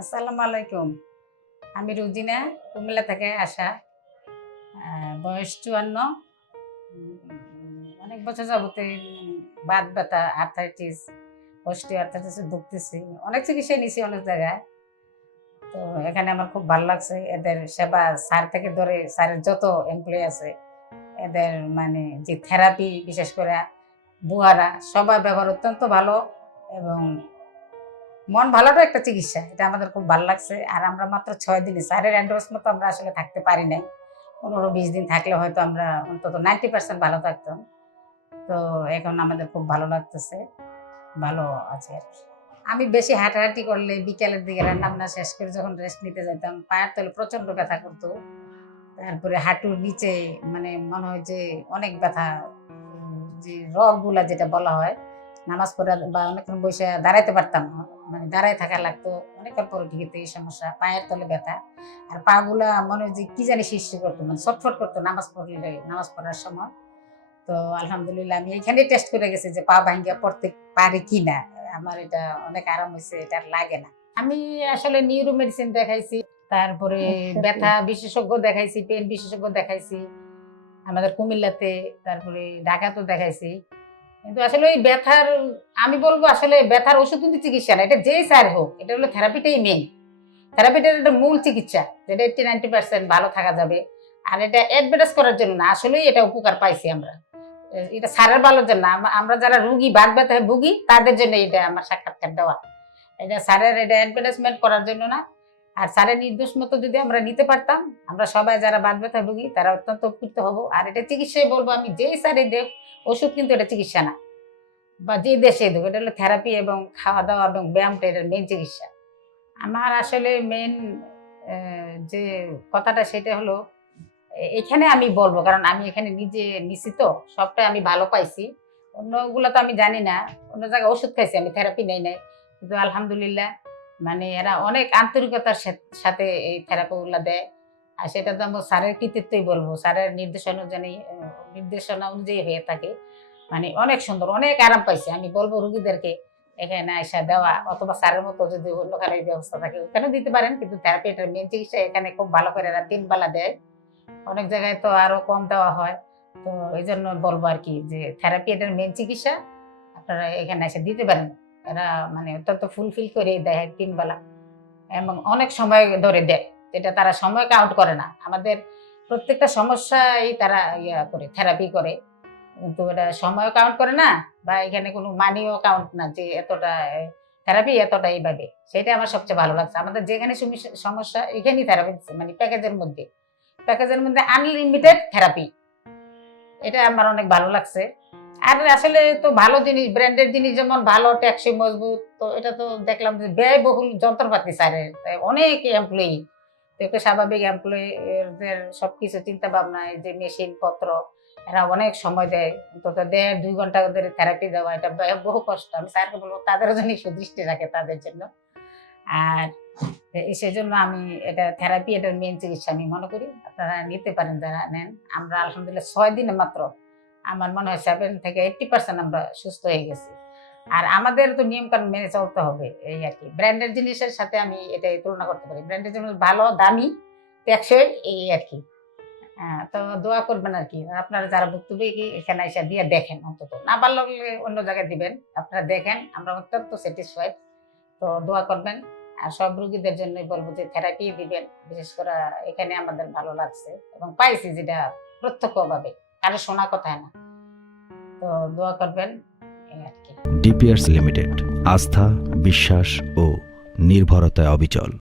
আসসালামু আলাইকুম। আমি রুজিনা, কুমিল্লা থেকে আসা। বয়স চুয়ান্ন। অনেক বছর যাবতে বাত ব্যথা আর্থাইটিস অস্টি আর্থাইটিসে ভুগতেছি। অনেক চিকিৎসা নিয়েছি অনেক জায়গায়। তো এখানে আমার খুব ভালো লাগছে। এদের সেবা স্যার থেকে ধরে স্যারের যত এমপ্লয়ি আছে, এদের মানে যে থেরাপি বিশেষ করে বুয়ারা সবার ব্যবহার অত্যন্ত ভালো এবং মন ভালোটা একটা চিকিৎসা, এটা আমাদের খুব ভালো লাগছে। আর আমরা মাত্র ছয় দিনে, স্যারের অ্যাড্রেস মতো আমরা আসলে থাকতে পারি নাই। পনেরো বিশ দিন থাকলে হয়তো আমরা অন্তত নাইনটি পার্সেন্ট ভালো থাকতাম। তো এখন আমাদের খুব ভালো লাগতেছে, ভালো আছে আর কি। আমি বেশি হাঁটাহাঁটি করলে বিকেলের দিকে রান্না বান্না শেষ করে যখন রেস্ট নিতে যেতাম পায়ের তলে প্রচণ্ড ব্যথা করতো। তারপরে হাঁটুর নিচে মানে মনে হয় যে অনেক ব্যথা যে রগগুলা যেটা বলা হয় নামাজ পড়া বা অনেকক্ষণ বসে দাঁড়াইতে পারতাম। মানে দাঁড়ায় থাকা লাগতো। অনেকক্ষণ পরে ঠিকতে এই সমস্যা পায়ের তলে ব্যথা। আর পা গুলা মনে হয় যে কি জানি সৃষ্টি করতো মানে ছটফট করতো নামাজ পড়লে নামাজ পড়ার সময়। তো আলহামদুলিল্লাহ আমি এখানে টেস্ট করে গেছি যে পা ভাঙ্গিয়া পড়তে পারি কি না আমার এটা অনেক আরাম হয়েছে এটা লাগে না। আমি আসলে নিউরো মেডিসিন দেখাইছি তারপরে আচ্ছা, ব্যথা বিশেষজ্ঞ দেখাইছি পেন বিশেষজ্ঞ দেখাইছি। আমাদের কুমিল্লাতে তারপরে ঢাকাতেও দেখাইছি। কিন্তু আসলে ওই ব্যথার, আমি বলব আসলে ব্যথার ওষুধ কিন্তু চিকিৎসা না, এটা যেই স্যার হোক, এটা হলো থেরাপিটাই মেন থেরাপিটার একটা মূল চিকিৎসা, যেটা এইটটি নাইনটি পার্সেন্ট ভালো থাকা যাবে, আর এটা অ্যাডভার্টাইজ করার জন্য না, আসলেই এটা উপকার পাইছি আমরা। এটা স্যারের ভালোর জন্য আমরা যারা রুগী বাদ ব্যথায় ভুগি, তাদের জন্য এটা আমার সাক্ষাৎকার দেওয়া। এটা স্যারের এটা অ্যাডভার্টাইজমেন্ট করার জন্য না আর স্যারের নির্দেশ মতো যদি আমরা নিতে পারতাম, আমরা সবাই যারা বাদ ব্যথায় ভুগি, তারা অত্যন্ত উপকৃত হব। আর এটা চিকিৎসায় বলব আমি, যেই স্যারে দেখ, ওষুধ কিন্তু এটা চিকিৎসা না। বা যে দেশে দেবো এটা হলো থেরাপি এবং খাওয়া দাওয়া এবং ব্যায়ামটা এটার মেন চিকিৎসা। আমার আসলে মেন যে কথাটা সেটা হলো এখানে আমি বলব, কারণ আমি এখানে নিজে নিছি তো, সবটাই আমি ভালো পাইছি। অন্যগুলো তো আমি জানি না, অন্য জায়গায় ওষুধ খাইছি, আমি থেরাপি নেই নাই। কিন্তু আলহামদুলিল্লাহ মানে এরা অনেক আন্তরিকতার সাথে- এই থেরাপিগুলো দেয়। আর সেটা তো আমার স্যারের কৃতিত্বই বলব। স্যারের নির্দেশ অনুযায়ী নির্দেশনা অনুযায়ী হয়ে থাকে। মানে অনেক সুন্দর, অনেক আরাম পাইছে। আমি বলব রুগীদেরকে এখানে আইসা দেওয়া অথবা স্যারের মতো যদি অন্য অন্যখানে ব্যবস্থা থাকে ওখানে দিতে পারেন। কিন্তু থেরাপি এটার মেন চিকিৎসা এখানে খুব ভালো করে এরা তিন বেলা দেয়। অনেক জায়গায় তো আরও কম দেওয়া হয়। তো এই জন্য বলব আর কি যে থেরাপি এটার মেন চিকিৎসা আপনারা এখানে এসে দিতে পারেন। এরা মানে অত্যন্ত ফুলফিল করে দেয় তিন বেলা। এবং অনেক সময় ধরে দেয়, যেটা তারা সময় কাউন্ট করে না। আমাদের প্রত্যেকটা সমস্যাই তারা ইয়া করে থেরাপি করে। কিন্তু এটা সময় কাউন্ট করে না, বা এখানে কোনো মানিও কাউন্ট না যে এতটা থেরাপি এতটা এইভাবে সেটা আমার সবচেয়ে ভালো লাগছে। আমাদের যেখানে সমস্যা, এখানেই থেরাপি মানে প্যাকেজের মধ্যে। প্যাকেজের মধ্যে আনলিমিটেড থেরাপি এটা আমার অনেক ভালো লাগছে। আর আসলে তো ভালো জিনিস ব্র্যান্ডের জিনিস যেমন ভালো, ট্যাক্সি মজবুত, তো এটা তো দেখলাম যে ব্যয়বহুল যন্ত্রপাতি স্যারের অনেক এমপ্লয়ি তো একটা স্বাভাবিক এমপ্লয়িদের সবকিছু চিন্তা ভাবনা, এই যে মেশিন পত্র, এরা অনেক সময় দেয়, অন্তত দেড়, দুই ঘণ্টা ধরে থেরাপি দেওয়া, এটা বহু কষ্ট, আমি স্যারকে বলব তাদের জন্য সুদৃষ্টি রাখে তাদের জন্য। আর সেজন্য আমি এটা থেরাপি এটার মেন চিকিৎসা আমি মনে করি, আপনারা নিতে পারেন যারা নেন, আমরা আলহামদুলিল্লাহ ছয় দিনে মাত্র আমার মনে হয় সেভেন থেকে এইটটি পার্সেন্ট আমরা সুস্থ হয়ে গেছি। আর আমাদের তো নিয়ম কানুন মেনে চলতে হবে এই আর কি। ব্র্যান্ডের জিনিসের সাথে আমি এটাই তুলনা করতে পারি। ব্র্যান্ডের জিনিস ভালো দামি টেকসই এই আর কি। হ্যাঁ, তো দোয়া করবেন আর কি। আপনারা যারা ভুক্তভোগী এখানে এসে দিয়ে দেখেন অন্তত। না লাগলে অন্য জায়গায় দিবেন। আপনারা দেখেন আমরা অত্যন্ত স্যাটিসফাইড তো দোয়া করবেন। আর সব রুগীদের জন্যই বলব যে থেরাপি দিবেন। বিশেষ করে এখানে আমাদের ভালো লাগছে। এবং পাইছি যেটা প্রত্যক্ষভাবে। কারও শোনা কথা না। তো দোয়া করবেন ডিপিআরসি লিমিটেড আস্থা বিশ্বাস ও নির্ভরতায় অবিচল।